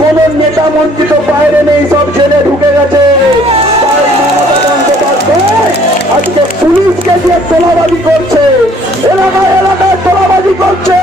কোন নেতা মন্ত্রী তো বাইরে নেই, সব জেলে ঢুকে গেছে। তাই মমতা বন্দ্যোপাধ্যায় আজকে পুলিশকে দিয়ে তোলাবাজি করছে, এলাকায় এলাকায় তোলাবাজি করছে।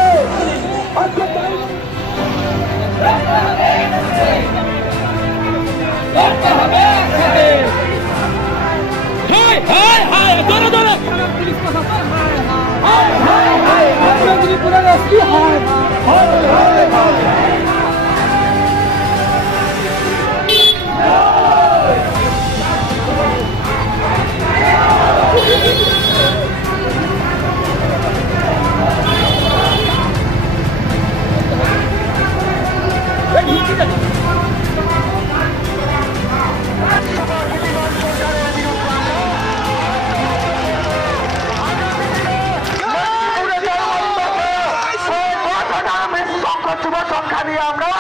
আমরা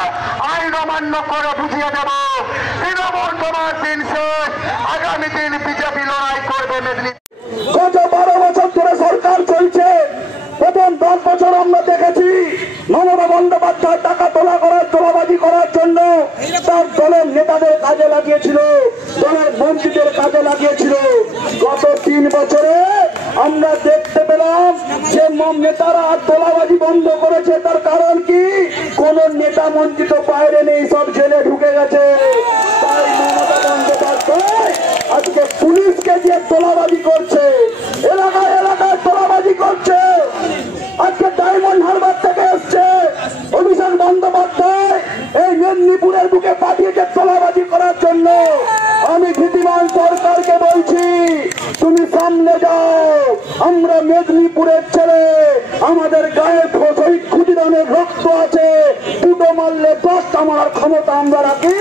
আইন অমান্য করে বুঝিয়ে দেব। তৃণমূল তোমার দিন শেষ, আগামী দিন বিজেপি লড়াই করবে মেদিনীপুর। গত 12 বছর ধরে সরকার চলছে। প্রথম 10 বছর আমরা দেখেছি মমতা বন্দ্যোপাধ্যায় টাকা তোলাবাজি করার জন্য তার দলের নেতাদের কাজে লাগিয়েছিল, দলের মন্ত্রীদের কাজে লাগিয়েছিল। গত 3 বছরে আমরা দেখতে পেলাম যে নেতারা তোলাবাজি বন্ধ করেছে। তার কারণ কি? কোন নেতা মন্ত্রী তো বাইরে নেই, সব জেলে ঢুকে গেছে। তাই মমতা বন্দ্যোপাধ্যায় আজকে পুলিশকে দিয়ে তোলাবাজি করছে, এলাকায় এলাকায় তোলাবাজি করছে। আজকে ডায়মন্ড হারবার থেকে এসছে অভিষেক বন্দ্যোপাধ্যায় এই মেদিনীপুরের বুকে পাঠিয়েছে তোলাবাজি করার জন্য। আমি ধৃতিমান সরকারকে বলছি, তুমি সামনে যাও। আমরা মেদিনীপুরের ছেলে, আমাদের গায়ে শহীদ ক্ষুদিরামের রক্ত আছে। দুটো মারলে 10টা মারার ক্ষমতা আমরা রাখি।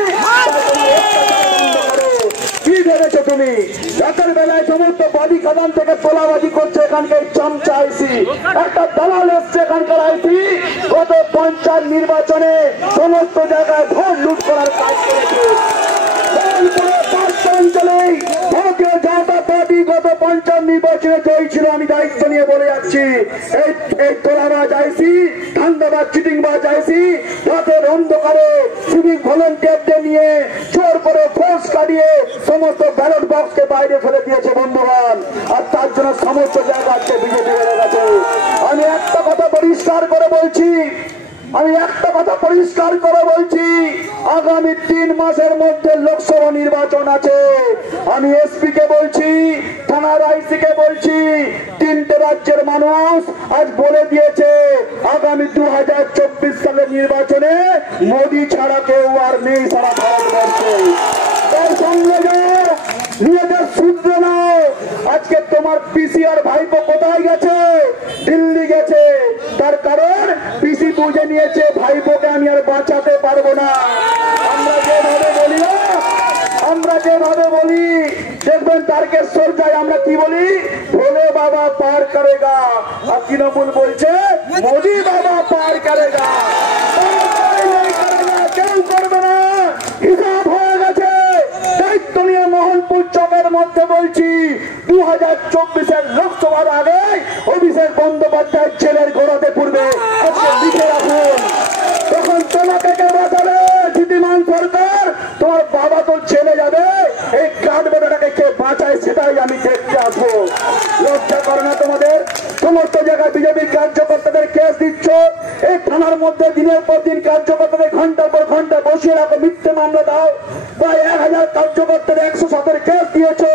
কি ভেবেছো তুমি? রাতের বেলায় সমস্ত বাড়ি খাদান থেকে তোলাবাজি করছে এখানকার চামচা আইসি, একটা দালাল এসছে এখানকার আইসি। গত পঞ্চায়েত নির্বাচনে সমস্ত জায়গায় ভোট লুট করার কাজ করেছে। ভারতীয় জনতা পার্টি গত পঞ্চায়েত নির্বাচনে জয়ী ছিল। আমি দায়িত্ব নিয়ে বলে যাচ্ছি, এই তোলাবাজ আইসি, ধান্দাবাজ চিটিংবাজ আইসি রাতের অন্ধকারে সিভিক ভলেন্টিয়ারদের নিয়ে জোর করে ফোর্স কাটিয়ে সমস্ত ব্যালট বক্সকে বাইরে ফেলে দিয়েছে বন্ধুগণ। আর তার জন্য সমস্ত জায়গা আজকে বিজেপি বেড়ে গেছে। আমি একটা কথা পরিষ্কার করে বলছি, আগামী 3 মাসের মধ্যে লোকসভা নির্বাচন আছে। আমি এসপি কে বলছি, থানার আইসি কে বলছি, 3টে রাজ্যের মানুষ আজ বলে দিয়েছে আগামী 2024 সালের নির্বাচনে মোদী ছাড়া কেউ আর নেই সারা ভারতবর্ষে। তার সঙ্গে নিজেদের সূত্র নাও। আজকে তোমার পিসি আর ভাইপো কোথায় গেছে? দিল্লি গেছে। তার কারণ পিসি বুঝে নিয়েছে ভাইপোকে আমি আর বাঁচাতে পারবো না। আমরা যেভাবে বলি দেখবেন তারকেশ্বর যাই আমরা কি বলি? ভোলে বাবা পার করেগা। আর তৃণমূল বলছে মোদি বাবা পার করেগা। কেউ করবে না, হিসাব হয়ে গেছে। দায়িত্ব নিয়ে মোহনপুর চকের মধ্যে বলছি 2024-এর লোকসভার আগে অভিষেক বন্দ্যোপাধ্যায় জেলের ঘোড়াতে পড়বে। আজকে লিখে রাখুন। তখন তোমাকে কে বাঁচাবে? ধৃতিমান সরকার, তোমার বাবা তো জেলে যাবে। এই কাঠ বেটাটাকে কে বাঁচায় সেটাই আমি দেখতে আসবো। লজ্জা করে না তোমাদের? সমস্ত জায়গায় বিজেপির কার্যকর্তাদের কেস দিচ্ছ। এই থানার মধ্যে দিনের পর দিন কার্যকর্তাদের ঘন্টার পর ঘন্টা বসিয়ে রাখো, মিথ্যে মামলা দাও। প্রায় 1000 কার্যকর্তাদের 107 কেস দিয়েছে।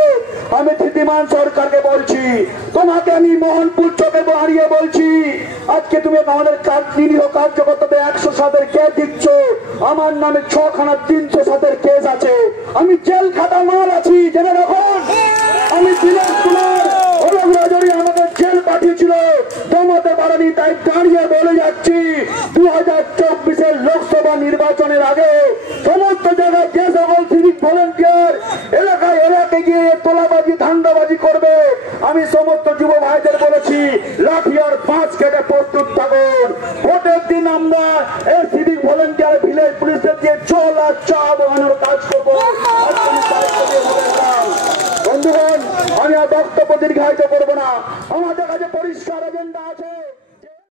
আমি ধৃতিমান সরকারকে বলছি, তোমাকে আমি মোহনপুর চোখে দাঁড়িয়ে বলছি, আজকে তুমি আমাদের নিরীহ কার্যকর্তাদের 107 কেস দিচ্ছ। আমার নামে 6খানা 307 কেস আছে। আমি জেল খাটা মাল আছি, জেনে রাখুন। আমি দিনেশ কুমার আমাকে জেল পাঠিয়েছিল, দমাতে পারেনি। তাই দাঁড়িয়ে বলে যাচ্ছি 2024-এর লোকসভা নির্বাচনের আগে সমস্ত জায়গায় যে সকল সিভিক ভলেন্টিয়ার এলাকায় এলাকায় গিয়ে তোলাবাজি ধান্দাবাজি করবে, আমি সমস্ত যুব ভাইদের বলেছি লাঠি আর 5 কেটে প্রস্তুত থাকুন। ভোটের দিন আমরা এই সিভিক ভলেন্টিয়ার ভিলেজ পুলিশের দিয়ে জল আর চা বানানোর কাজ করবো। বন্ধুগণ, আমি আর বক্তব্য দীর্ঘায়িত করবো না। আমাদের কাছে পরিষ্কার এজেন্ডা আছে।